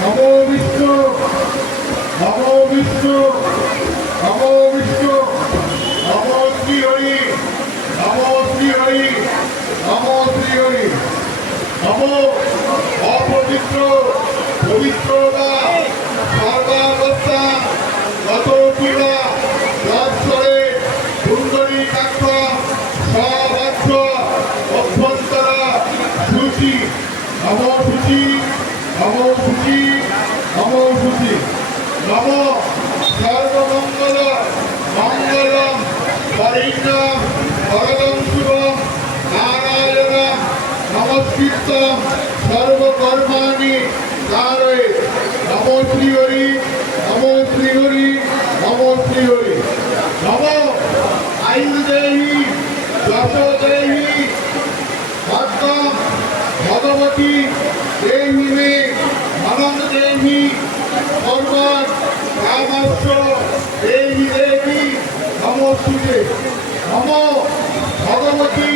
নমো বিষ্ণু নমো বিষ্ণু নমো বিষ্ণু নমো শ্রী হরি নমো শ্রী হরি নমো শ্রী হরি নমো অপবিত্র পবিত্রতা সর্বাবস্থা গত পীড়া যশ্বরে সুন্দরী কাক্ষ সবাধ্য অভ্যন্তরা শুচি নমো শুচি নমো শুচি নমো শুচি নম সর্বমঙ্গল মঙ্গলম পরিণাম পরদম শুভম নারায়ণ নমস্কৃতম সর্বকর্মাণি কারয়ে নমো শ্রী হরি নমো শ্রী হরি নমো শ্রী হরি নম আয়ু দেহি যশ দেহি ভদ্রম ভগবতী দেহি মে আনন্দ দেহি পর্বত রামস্য দেহি দেবী নমস্তুতে নম ভগবতী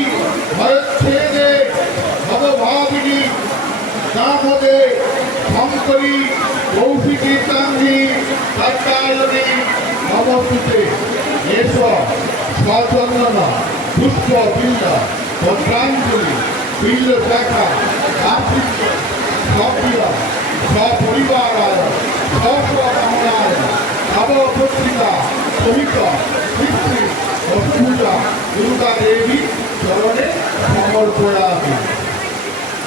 ভয়চ্ছেদে ভবভাবিনী নামদে শঙ্করী কৌশিকী চান্দি কাত্যায়নী নমস্তুতে এস সচন্দনা পুষ্প বিন্দা ভদ্রাঞ্জলি বিল্ল শাখা আশিষ্য সক্রিয়া সপরিবারায় সস্বকামনায় নবপত্রিকা সহিত শ্রী অষ্টভুজা দুর্গা দেবী চরণে সমর্পয়ামি।